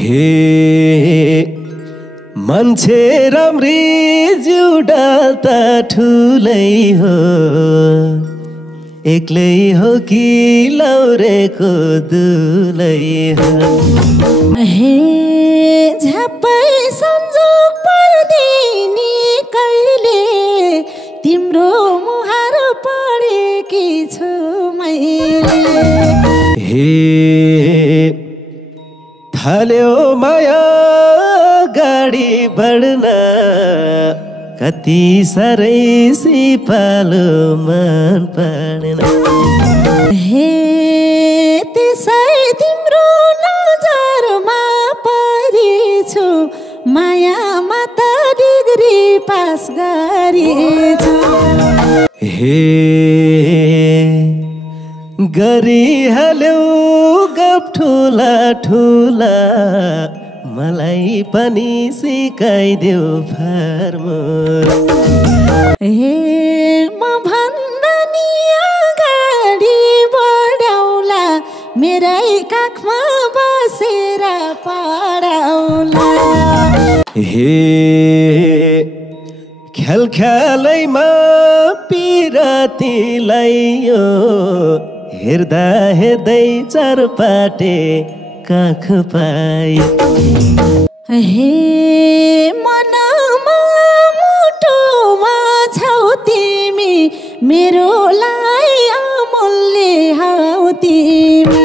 हे मान्छे राम्री जिउडा त ठुलै हो एक्लै हो कि लौरेको दुलै हो हे झ्याप्पै संजोग पर्दिनी कहिले तिम्रो मुहार पढेकी छु मैले हे थाल्यो माया गाडी बढ्न कति साह्रै सिपालो मन पर्न हे त्यसै तिम्रो नजरमा परिछु मायामा त डिग्री पास गरेछु हे गरिहाल्यौ गफ ठुला ठुला मलाई पनि सिकाइदेऊ फर्मुला हे म भन्दा नि अगाडि बढाउला मेरै काखमा बसेर पढाउला हे ख्याल ख्यालैमा पिरातीलाई यो हेर्दा हेर्दै चारपाटे काख पाई हे मनमा मुटुमा छौ तिमी मेरो लाई अमूल्य हौ तिमी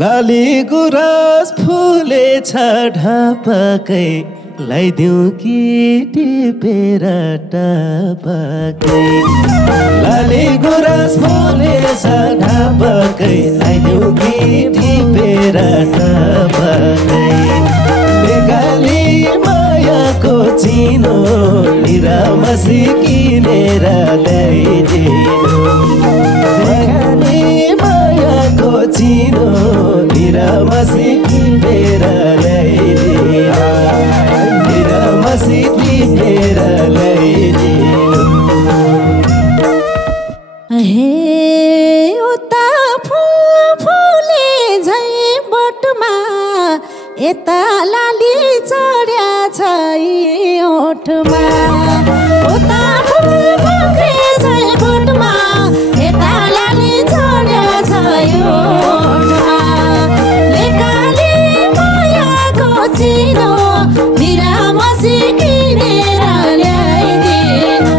लाली गुराँस फुलेछ ढापकै लाइदिउँ कि टिपेर टापकै लाली गुराँस फुलेछ ढापकै लाइदिउँ कि टिपेर टापकै बेगाली मायाको चिनो निरामसी किनेर ल्याइदिनु बेगाली मायाको चिनो निरामसी किनेर ल्याइदिनु निरामसी किनेर ल्याइदिनु हे उता फुल फुले झै बोटमा यता लाली चढ्या छ ओठमा उता फुल फुले झै बोटमा यता लाली चढ्या छ ओठमा लेकाली मायाको चिनो निरामसी किनेर ल्याइदिनु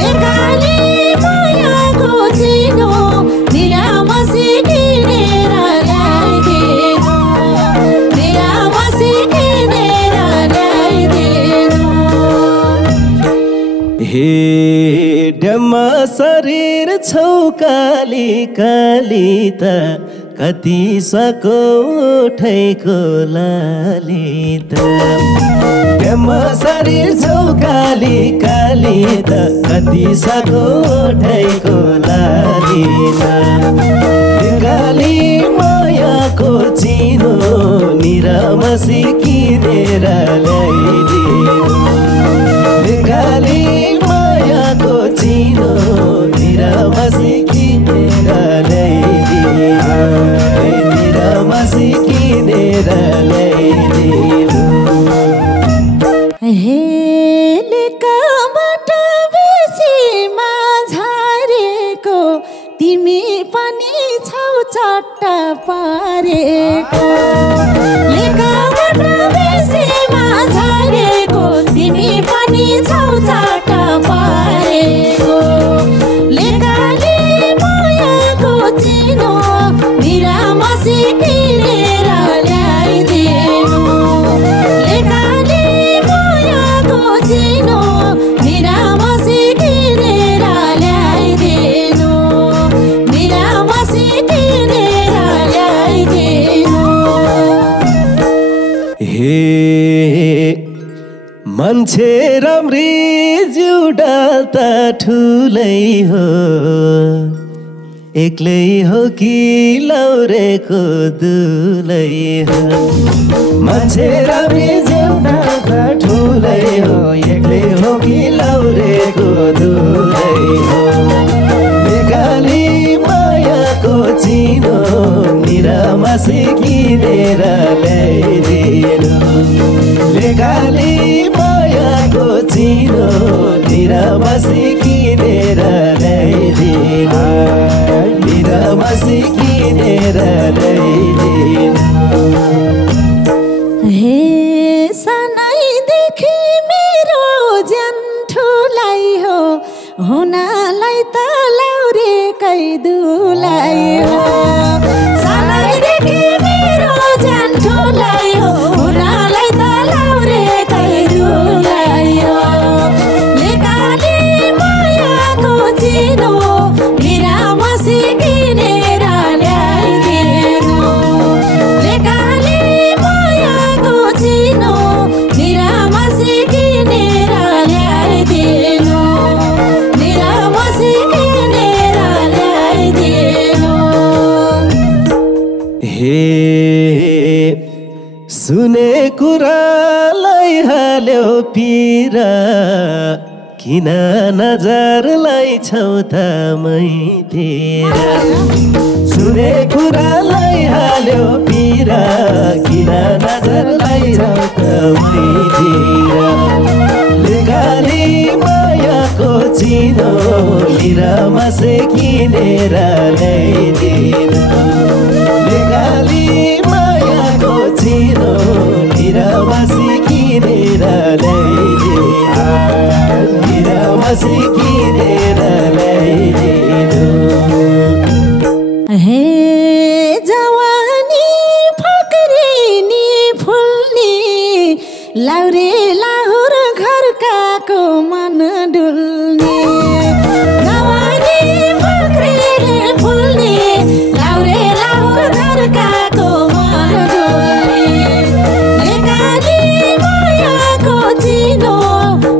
लेकाली मायाको चिनो निरामसी किनेर ल्याइदिनु निरामसी किनेर ल्याइदिनु हे डम्मा शरीर छौ काली काली त कति सको उठैको लाली त डम्मा शरीर छौ काली काली त कति सको उठैको लाली त काली मायाको चिनो निरामसी किनेर ल्याइदिनु काली मायाको चिनो निरामसी किनेर ल्याइदिनु निरामसी किनेर ल्याइदिनु हे लेकाबाट बेसीमा झारेको तिमी पनि छौ चट्ट पारेको लेकाबाट बेसीमा झारेको तिमी पनि छौ चट्ट पारेको लेकाली मायाको चिनो निरामसी किनेर ल्याइदिनु लेकाली मायाको चिनो निरामसी किनेर मान्छे राम्री जिउडाल त ठुलै हो एक्लै हो कि लौरेको दुलै हो मान्छे राम्री जिउडाल त ठुलै हो एक्लै हो कि लौरेको दुलै हो बेगाली मायाको चिनो निरामासी किनेर ल्याइदिनु बेगाली मायाको चिनो निरामासी किनेर ल्याइदिनु निरामासी किनेर ल्याइदिनु हे सानैदेखि मेरो ज्यान ठुलाई हो हुनालाई त लौरेकै दुलाई हो सानैदेखि मेरो ज्यान ठुलाई हो हुनालाई त लौरेकै दुलाई हो लेकाली मायाको चिनो निरामसी किनेर ल्याइदिनु लेकाली मायाको चिनो निरामसी किनेर ल्याइदिनु निरामसी किनेर ल्याइदिनु हे सुने कुरालाई हाल्यो पिरा किन नजरलाई छौ त मैतिर सुने कुरालाई हाल्यो पिरा किन नजरलाई छौ त मैतिर लेकाली मायाको चिनो निरामसी किनेर ल्याइदिनु लेकाली मायाको चिनो निरामसी किनेर ल्याइदिनु निरामसी किनेर ल्याइदिनु हे जवानी फक्रिनी फुल्नी लाउरे लाहुर घरकाको मन डुल्ने जवानी फक्रिनी फुल्ने लाउरे लाहुर घरकाको मन डुल्ने लेकाली मायाको चिनो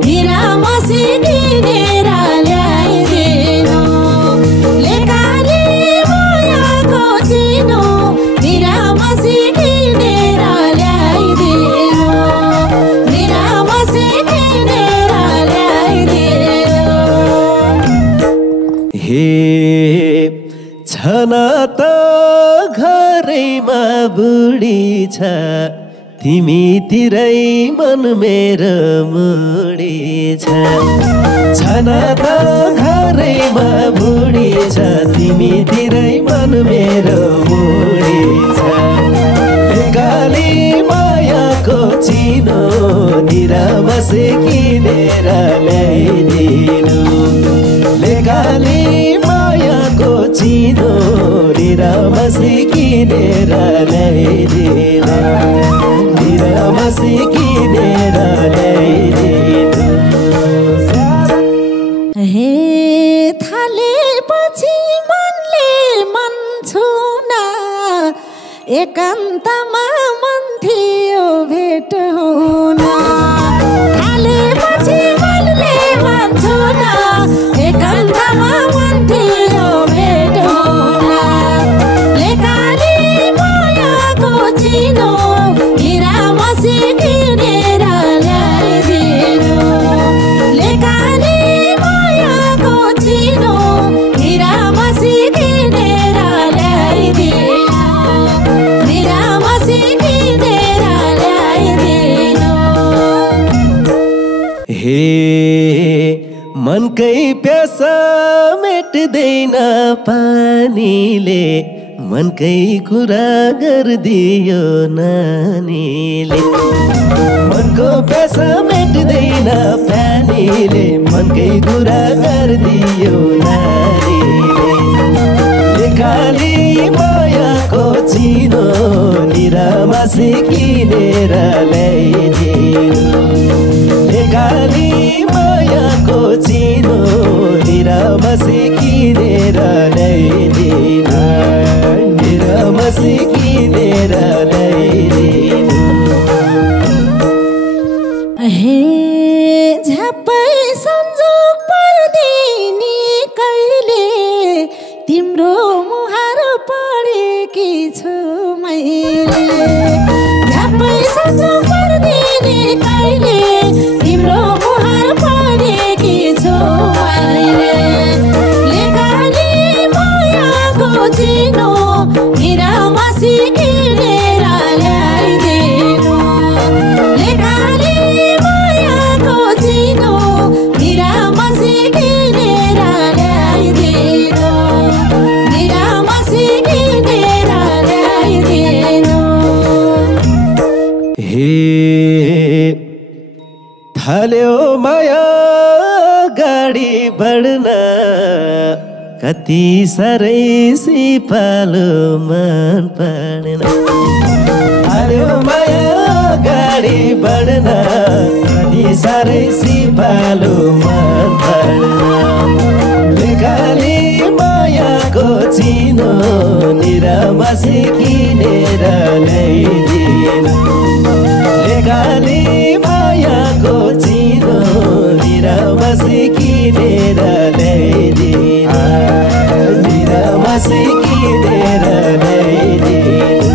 निरामसी किनेर ल्याइदिनु लेकाली मायाको चिनो निरामसी किनेर ल्याइदिनु निरामसी किनेर ल्याइदिनु हे छन त घरैमा बुढी छ तिमीतिरै मन मेरो मुडी छ छन त घरैमा बुढी छ तिमीतिरै मन मेरो मुडी छ बेगाली मायाको चिनो निरामसी किनेर ल्याइदिनु लेकाली मायाको चिनो निरामसी किनेर ल्याइदिनु निरामसी किनेर ल्याइदिनु हे थालेपछि मनले मन छुना एकान्तमा मन थियो भेट हुन थालेपछि मनले मन छुना एकान्तमा मन थियो भेट हुन लेकाली मायाको चिनो निरामसी किनेर ल्याइदिनु लेकाली मायाको चिनो निरामसी किनेर ल्याइदिनु निरामसी किनेर ल्याइदिनु हे मनकै प्यासा मेट्दैन पानीले मनकै कुरा गरिदियो नानीले मनको प्यासा मेट्दैन पानीले मनकै कुरा गरिदियो नानीले लेकाली मायाको चिनो निरामसी किनेर ल्याइदिनु लेकाली मायाको चिनो निरामसी किनेर ल्याइदिनु निरामसी किनेर ल्याइदिनु हे कति साह्रै सिपालु मन परेन आयो माया गाडी बढ्न कति साह्रै सिपालु मन परेन लेखाली मायाको चिनो निरामसी किनेर ल्याइदिनु लेखाली मायाको चिनो निरामसी किनेर ल्याइदिनु निरामसी किनेर ल्याइदिनु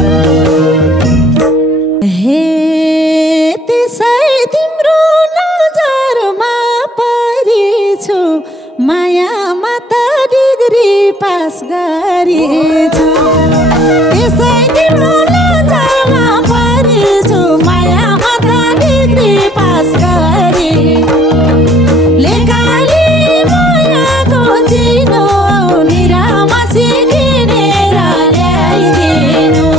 हे त्यसै तिम्रो नजरमा परेछु मायामा त डिग्री पास गरेछु त्यसै तिम्रो नजरमा परेछु मायामा त डिग्री पास गरे लेखाली मायाको चिनो निरामसी किनेर ल्याइदिनु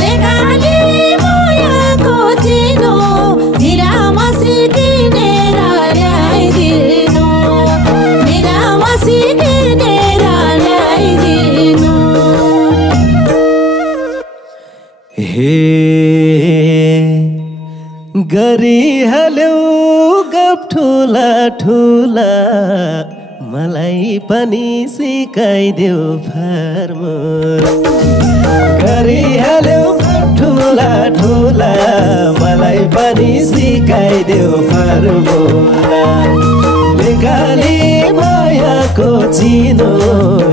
लेखाली मायाको चिनो निरामसी किनेर ल्याइदिनु निरामसी किनेर ल्याइदिनु हे गरिहाल्यौ गफ ठुला ठुला मलाई पनि सिकाइदेऊ फर्मुला गरिहाल्यौ गफ ठुला ठुला मलाई पनि सिकाइदेऊ फर्मुला लेखाली मायाको चिनो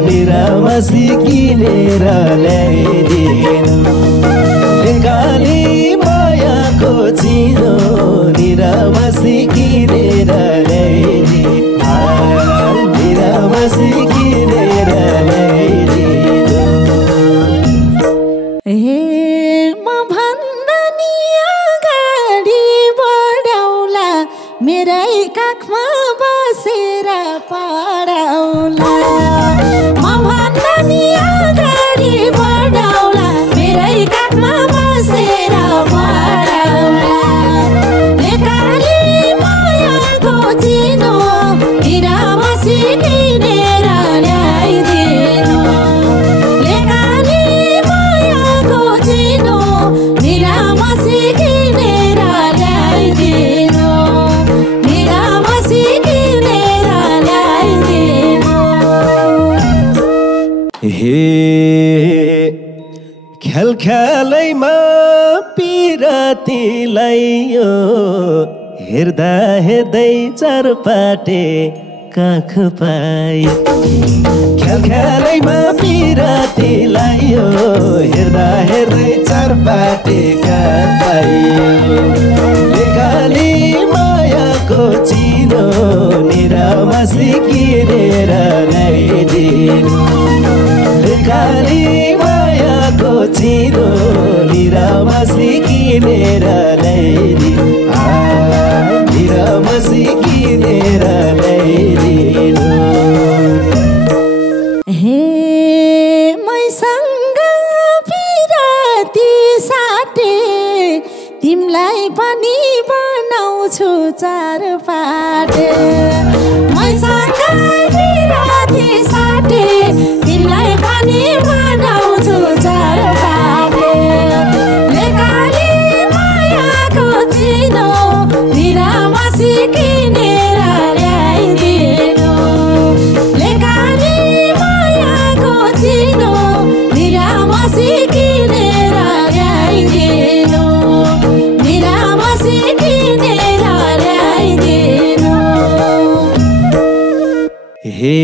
निरामसी किनेर ल्याइदिनु लेखाली मायाको चिनो निरामसी किनेर ल्याइदिनु निरामसी किनेर ल्याइदिनु हे म भन्दा नि अगाडि बढाउला मेरै काखमा बसेर पढाउला म भन्दा नि अगाडि बढाउला मेरै काखमा बसेर पढाउला लेखाली मायाको चिनो निरामसी किनेर ल्याइदिनु लेखाली मायाको चिनो निरामसी किनेर ल्याइदिनु निरामसी किनेर ल्याइदिनु हे ख्याल ख्यालैमा पिरातीलाई यो हेर्दा हेर्दै चारपाटे काख पाइ ख्याल ख्यालैमा पिरातीलाई यो हेर्दा हेर्दै चारपाटे काख पाइयो लेखाली मायाको चिनो निरामसी किनेर ल्याइदिनु लेखाली मायाको चिनो निरामसी किनेर ल्याइदिनु निरामसी किनेर ल्याइदिनु हे मैसँग पिराती साटे तिमलाई पनि बनाउँछु चारपाटे मैसँग पिराती साटे तिमलाई पनि बनाउँछु चारपाटे लेखाली मायाको चिनो निरामसी किनेर ल्याइदिनु लेखाली मायाको चिनो निरामसी किनेर ल्याइदिनु निरामसी किनेर ल्याइदिनु हे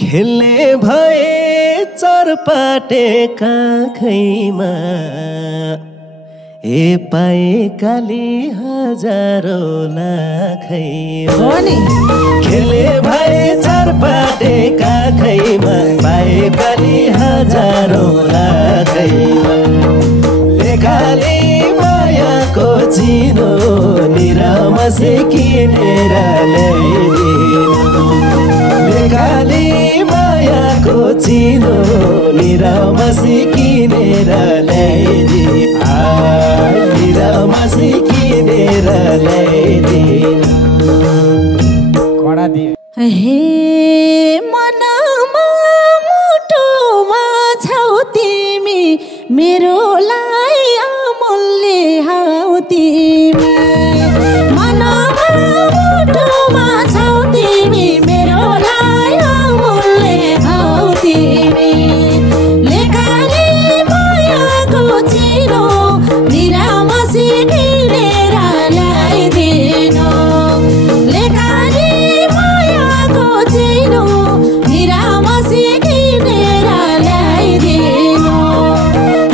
खेल्ने भए चारपाटे काखैमा ए पाए काली हजारौँ लाखैमा खेल्ने भए चारपाटे काखैमा पाए काली हजारौँ लाखैमा लेखाली मायाको चिनो निरामसी किनेर ल्याइदिनु लेखाली मायाको चिनो निरामसी किनेर ल्याइदिनु निरामसी किनेर ल्याइदिनु हे हे मनमा मुटुमा छौ तिमी मेरोलाई अमूल्य हौ तिमी मनमा मुटुमा छौ तिमी मेरोलाई अमूल्य हौ तिमी लेकाले मायाको चिनो निरामसी किनेर ल्याइदिनु लेकाले मायाको चिनो निरामसी किनेर ल्याइदिनु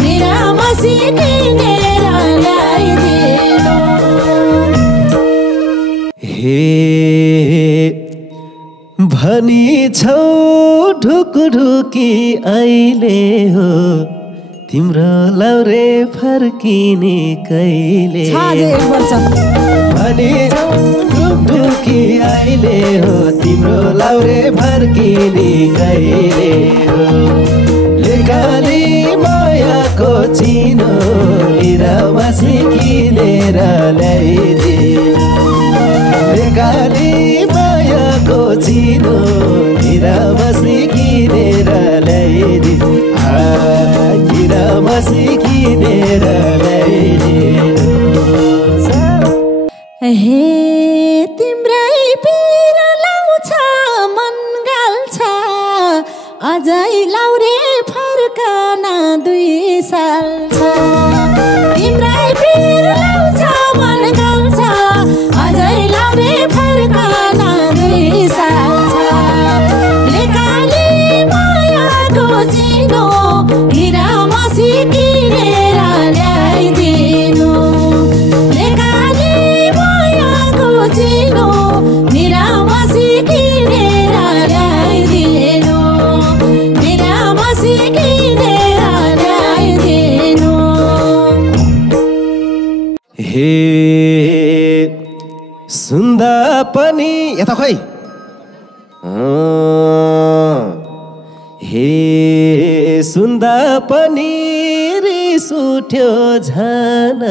निरामसी किनेर ल्याइदिनु हे भनी छौ ढुकुढुकी अहिले हो तिम्रो लौरे फर्किने कहिले भनी छौ ढुकुढुकी अहिले हो तिम्रो लौरे फर्किने कहिले हो लेकाली मायाको चिनो निरामसी किनेर ल्याइदिनु लेकाली मायाको चिनो निरामसी किनेर ल्याइदिनु निरामसी किनेर ल्याइदिनु हे तिम्रै पिर लाउँछ मन गाल्छ अझै लाउरे फर्कन 2 साल छ तिम्रै पिर लाउँछ मन गाल्छ अझै लाउरे फर्कन 2 साल छ लेकाली मायाको चिनो निरामसी किनेर ल्याइदिनु लेकाली मायाको चिनो निरामसी किनेर ल्याइदिनु निरामसी किनेर ल्याइदिनु हे सुन्दा पनि यता खै हे सुन्दा पनि रिस उठ्यो झन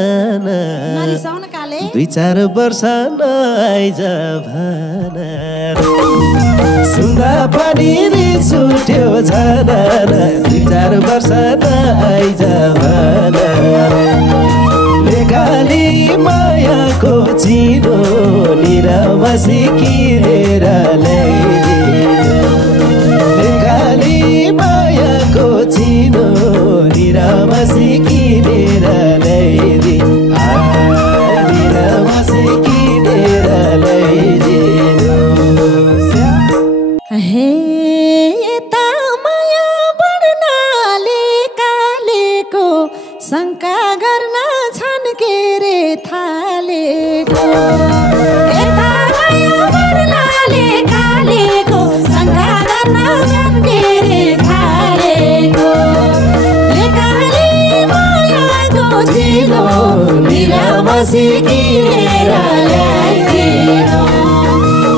2-4 वर्ष नआइज भन सुन्दा पनि रिस उठ्यो झन 2-4 वर्ष नआइज भन लेकाली मायाको चिनो निरामसी किनेर ल्याइदिनु लेकाली मायाको चिनो निरामसी किनेर ल्याइदिनु निरामसी किनेर ल्याइदिनु हे यता माया बढ्नाले कालेको शङ्का गर्न छन् के रे थालेको यता माया बढ्नाले कालेको शङ्का गर्न छन् के रे थालेको लेकाली मायाको चिनो निरामसी किनेर ल्याइदिनु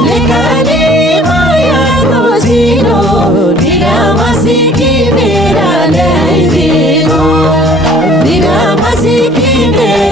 लेकाली मायाको चिनो निरामसी किनेर ल्याइदिनु निरामसी किनेर